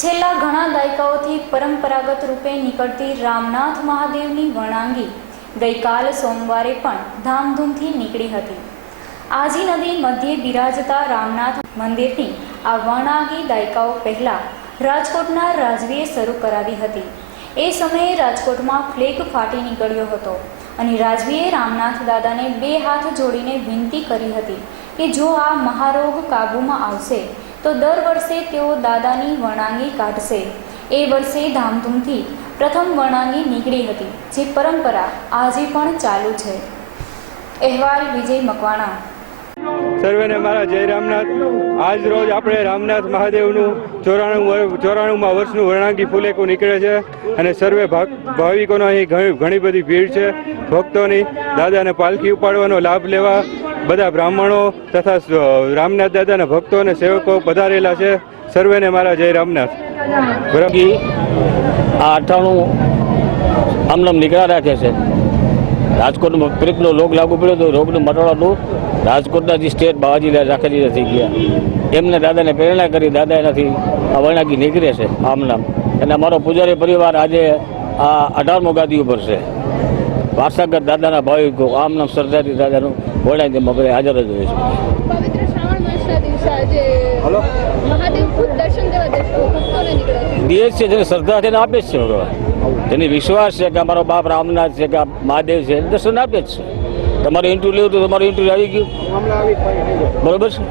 છેલ્લા ઘણા દાયકાઓથી પરંપરાગત રૂપે નીકળતી રામનાથ મહાદેવની વણાંગી ગઈકાલ સોમવારે પણ ધામધૂમથી નીકળી હતી. આજી નદી મધ્યે બિરાજતા રામનાથ મંદિરની આ વણાંગી દાયકાઓ પહેલાં રાજકોટના રાજવીએ શરૂ કરાવી હતી. એ સમયે રાજકોટમાં ફ્લેગ ફાટી નીકળ્યો હતો અને રાજવીએ રામનાથ દાદાને બે હાથ જોડીને વિનંતી કરી હતી કે જો આ મહારોગ કાબૂમાં આવશે તો દર વર્ષે તેઓ દાદાની વણાંગી કાઢશે. એ વર્ષે ધામધૂમથી પ્રથમ વણાંગી નીકળી હતી, જે પરંપરા આજે પણ ચાલુ છે. અહેવાલ વિજય મકવાણા. સર્વેને મારા જય રામનાથ. આજ રોજ આપણે રામનાથ મહાદેવનું ચોરાણું ચોરાણુંમાં વર્ષનું વર્ણાંગી ફુલેકું નીકળે છે અને સર્વે ભાવિકોનો અહીં ઘણી બધી ભીડ છે. ભક્તોની દાદાને પાલખી ઉપાડવાનો લાભ લેવા બધા બ્રાહ્મણો તથા રામનાથ દાદાના ભક્તો અને સેવકો પધારેલા છે. સર્વેને મારા જય રામનાથ. બરાબર. આ અઠાણું આમનામ નીકળ્યા રાખે છે. રાજકોટમાં પ્રીપનો રોગ લાગુ પડ્યો તો રોગનું મટાડવાનું રાજકોટના જે સ્ટેટ બાવાજી રાખેલી થઈ ગયા. એમને દાદાને પ્રેરણા કરી, દાદા એનાથી આ વણાકી નીકળે છે આમનામ. અને અમારો પૂજારી પરિવાર આજે આ અઢારમો ગાદી ઉપર છે. વારસાગત દાદાના ભાવિકો આમનામ સરદારી દાદાનું વણાકી મગરે હાજર જ હોય છે દિવસ શ્રાવણ માસના દિવસે આજે મહાદેવ ખુદ દર્શન દેવા દેશો ભક્તોને નીકળ્યા છે. જેને શ્રદ્ધા તેને આપે જ છે ભગવાન. તેની વિશ્વાસ છે કે અમારો બાપ રામનાથ છે કે આ મહાદેવ છે દર્શન આપે જ છે. તમારે ઇન્ટરવ્યુ લેવું તો તમારું ઇન્ટરવ્યુ આવી ગયું. બરોબર છે?